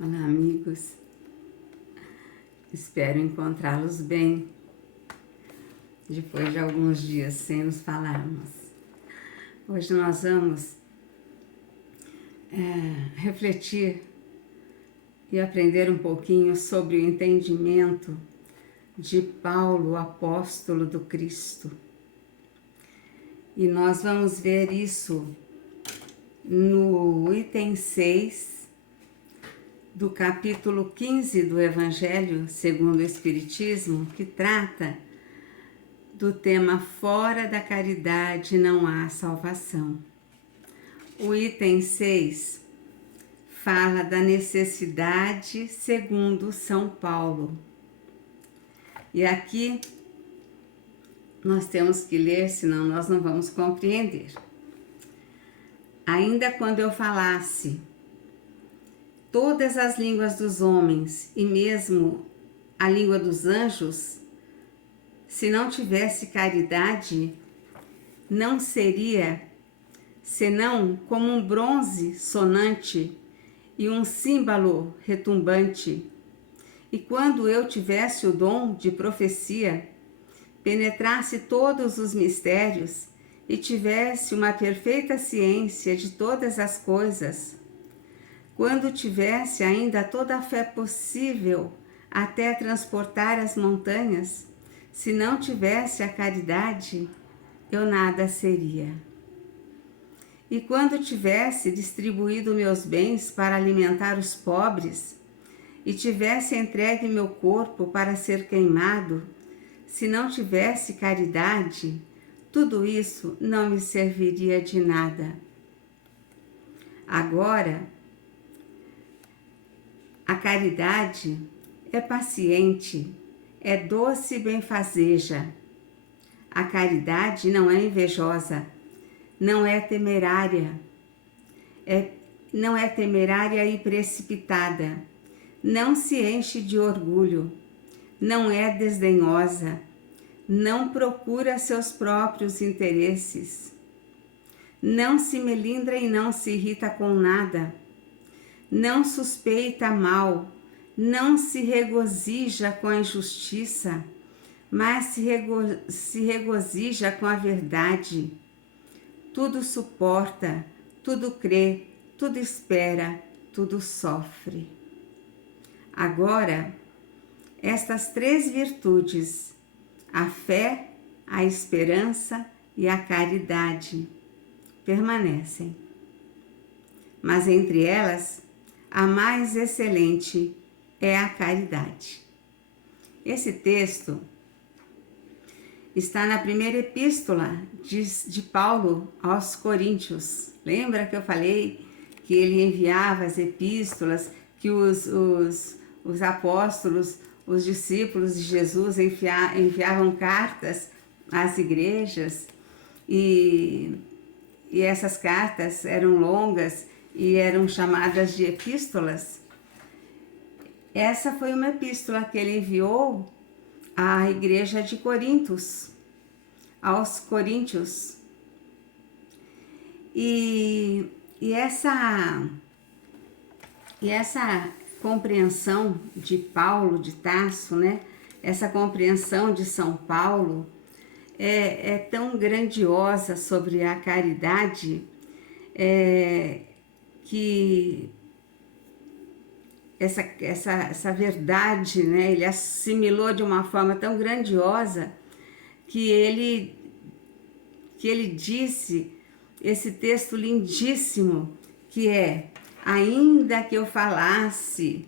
Olá, amigos. Espero encontrá-los bem depois de alguns dias sem nos falarmos. Hoje nós vamos refletir e aprender um pouquinho sobre o entendimento de Paulo, o apóstolo do Cristo. E nós vamos ver isso no item 6 do capítulo 15 do Evangelho segundo o Espiritismo, que trata do tema fora da caridade não há salvação. O item 6 fala da necessidade segundo São Paulo. E aqui nós temos que ler, senão nós não vamos compreender. Ainda quando eu falasse todas as línguas dos homens e mesmo a língua dos anjos, se não tivesse caridade, não seria senão como um bronze sonante e um símbolo retumbante. E quando eu tivesse o dom de profecia, penetrasse todos os mistérios e tivesse uma perfeita ciência de todas as coisas, quando tivesse ainda toda a fé possível até transportar as montanhas, se não tivesse a caridade, eu nada seria. E quando tivesse distribuído meus bens para alimentar os pobres, e tivesse entregue meu corpo para ser queimado, se não tivesse caridade, tudo isso não me serviria de nada. Agora, a caridade é paciente, é doce e benfazeja. A caridade não é invejosa, não é temerária, não é temerária e precipitada, não se enche de orgulho, não é desdenhosa, não procura seus próprios interesses, não se melindra e não se irrita com nada, não suspeita mal, não se regozija com a injustiça, mas se regozija com a verdade. Tudo suporta, tudo crê, tudo espera, tudo sofre. Agora, estas três virtudes, a fé, a esperança e a caridade, permanecem. Mas entre elas, a mais excelente é a caridade. Esse texto está na primeira epístola de Paulo aos Coríntios. Lembra que eu falei que ele enviava as epístolas, que os apóstolos, os discípulos de Jesus enviavam cartas às igrejas e essas cartas eram longas e eram chamadas de epístolas? Essa foi uma epístola que ele enviou à igreja de Corintos, aos coríntios. E essa compreensão de Paulo de Tarso, né? Essa compreensão de São Paulo é tão grandiosa sobre a caridade, que essa verdade, né, ele assimilou de uma forma tão grandiosa que ele disse esse texto lindíssimo, que é: ainda que eu falasse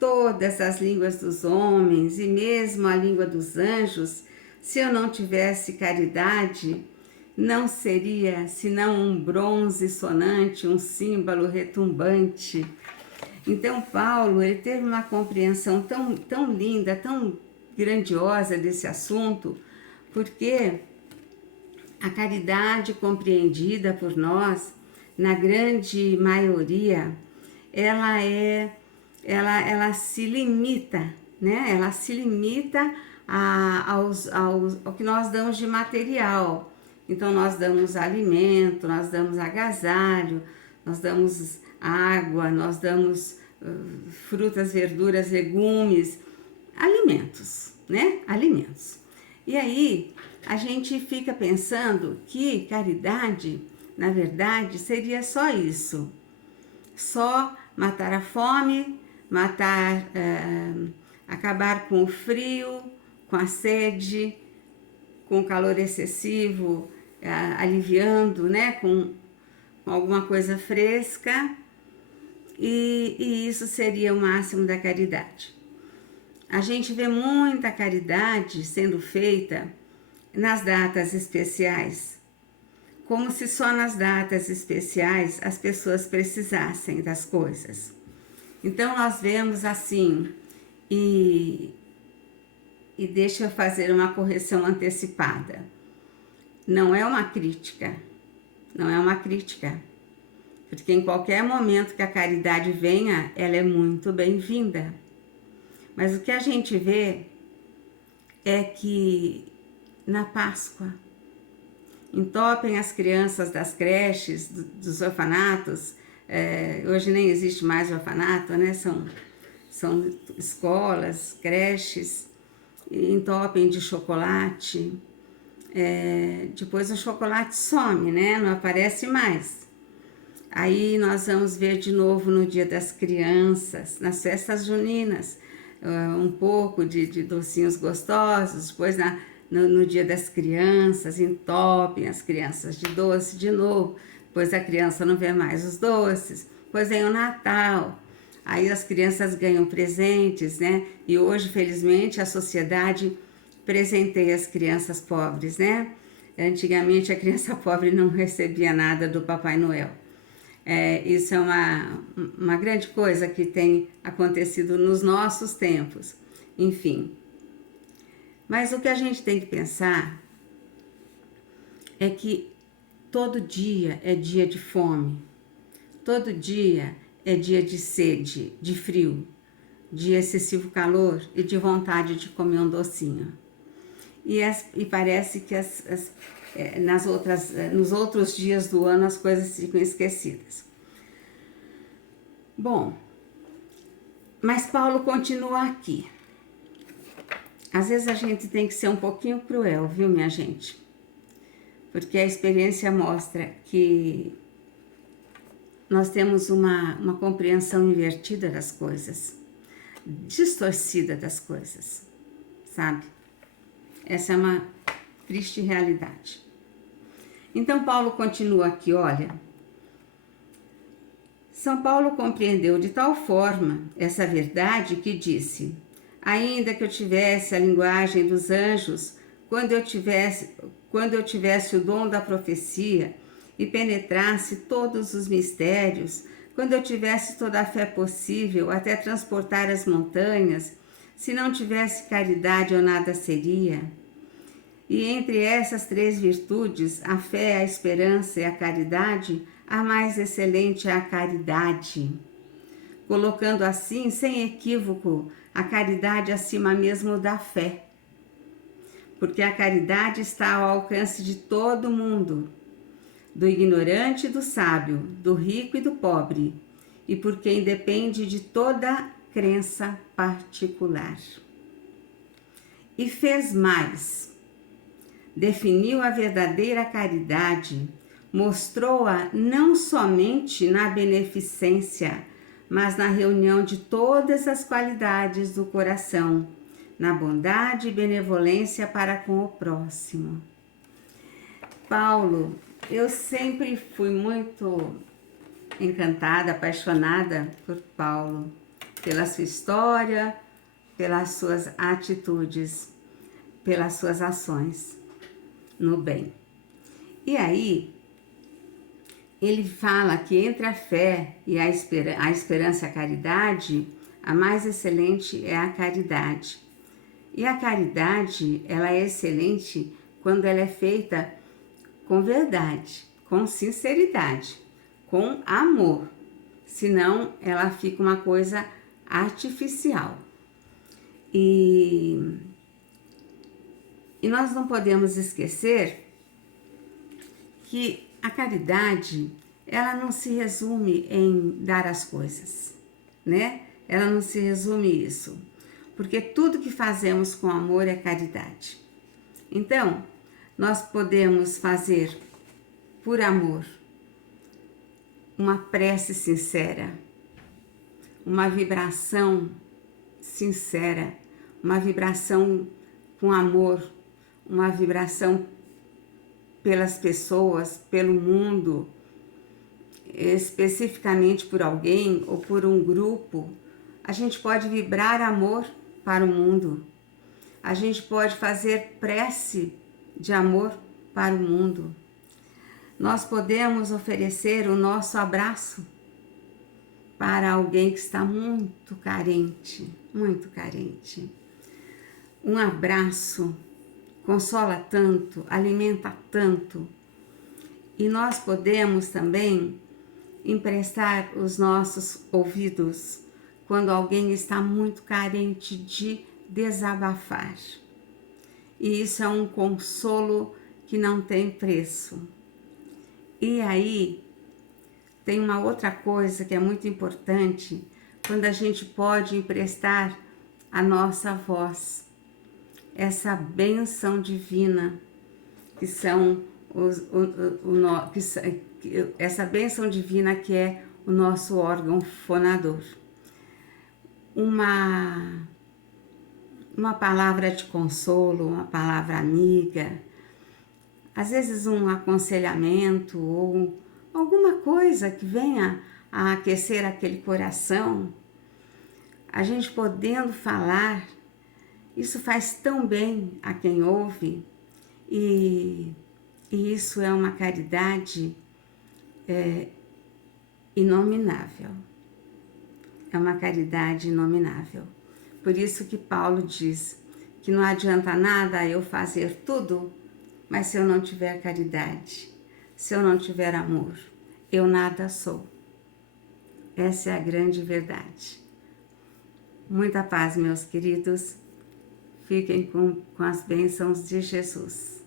todas as línguas dos homens e mesmo a língua dos anjos, se eu não tivesse caridade, não seria senão um bronze sonante, um símbolo retumbante. Então Paulo, ele teve uma compreensão tão linda, tão grandiosa desse assunto, porque a caridade compreendida por nós, na grande maioria, ela se limita, né? Ela se limita ao que nós damos de material. Então nós damos alimento, nós damos agasalho, nós damos água, nós damos frutas, verduras, legumes, alimentos, né? Alimentos. E aí a gente fica pensando que caridade, na verdade, seria só isso. Só matar a fome, acabar com o frio, com a sede, com o calor excessivo, aliviando, né, com alguma coisa fresca, e isso seria o máximo da caridade. A gente vê muita caridade sendo feita nas datas especiais, como se só nas datas especiais as pessoas precisassem das coisas. Então nós vemos assim, e deixa eu fazer uma correção antecipada. Não é uma crítica, não é uma crítica, porque em qualquer momento que a caridade venha, ela é muito bem-vinda. Mas o que a gente vê é que na Páscoa entopem as crianças das creches, dos orfanatos. Hoje nem existe mais orfanato, né? São escolas, creches, entopem de chocolate. Depois o chocolate some, né? Não aparece mais. Aí nós vamos ver de novo no Dia das Crianças, nas festas juninas, um pouco de docinhos gostosos. Depois no Dia das Crianças, entopem as crianças de doce de novo. Depois a criança não vê mais os doces. Depois vem o Natal. Aí as crianças ganham presentes, né? E hoje, felizmente, a sociedade presenteia as crianças pobres, né? Antigamente a criança pobre não recebia nada do Papai Noel. Isso é uma grande coisa que tem acontecido nos nossos tempos. Enfim. Mas o que a gente tem que pensar é que todo dia é dia de fome. Todo dia é dia de sede, de frio, de excessivo calor e de vontade de comer um docinho. E parece que nos outros dias do ano as coisas ficam esquecidas. Bom, mas Paulo continua aqui. Às vezes a gente tem que ser um pouquinho cruel, viu, minha gente? Porque a experiência mostra que nós temos uma compreensão invertida das coisas, distorcida das coisas, sabe? Essa é uma triste realidade. Então Paulo continua aqui, olha. São Paulo compreendeu de tal forma essa verdade que disse: ainda que eu tivesse a linguagem dos anjos, quando eu tivesse o dom da profecia e penetrasse todos os mistérios, quando eu tivesse toda a fé possível até transportar as montanhas, se não tivesse caridade eu nada seria. E entre essas três virtudes, a fé, a esperança e a caridade, a mais excelente é a caridade. Colocando assim, sem equívoco, a caridade acima mesmo da fé. Porque a caridade está ao alcance de todo mundo, do ignorante e do sábio, do rico e do pobre, e por quem depende de toda crença particular. E fez mais. Definiu a verdadeira caridade, mostrou-a não somente na beneficência, mas na reunião de todas as qualidades do coração, na bondade e benevolência para com o próximo. Paulo, eu sempre fui muito encantada, apaixonada por Paulo, pela sua história, pelas suas atitudes, pelas suas ações no bem. E aí, ele fala que entre a fé e a esperança e a caridade, a mais excelente é a caridade. E a caridade, ela é excelente quando ela é feita com verdade, com sinceridade, com amor. Senão, ela fica uma coisa artificial. E nós não podemos esquecer que a caridade, ela não se resume em dar as coisas, né? Ela não se resume isso, porque tudo que fazemos com amor é caridade. Então, nós podemos fazer por amor uma prece sincera, uma vibração sincera, uma vibração com amor, uma vibração pelas pessoas, pelo mundo, especificamente por alguém ou por um grupo. A gente pode vibrar amor para o mundo. A gente pode fazer prece de amor para o mundo. Nós podemos oferecer o nosso abraço para alguém que está muito carente, muito carente. Um abraço consola tanto, alimenta tanto. E nós podemos também emprestar os nossos ouvidos quando alguém está muito carente de desabafar. E isso é um consolo que não tem preço. E aí, tem uma outra coisa que é muito importante, quando a gente pode emprestar a nossa voz, essa bênção divina, que são essa bênção divina que é o nosso órgão fonador. Uma palavra de consolo, uma palavra amiga, às vezes um aconselhamento ou alguma coisa que venha a aquecer aquele coração, a gente podendo falar, isso faz tão bem a quem ouve e isso é uma caridade inominável. É uma caridade inominável. Por isso que Paulo diz que não adianta nada eu fazer tudo, mas se eu não tiver caridade, se eu não tiver amor, eu nada sou. Essa é a grande verdade. Muita paz, meus queridos. Fiquem com as bênçãos de Jesus.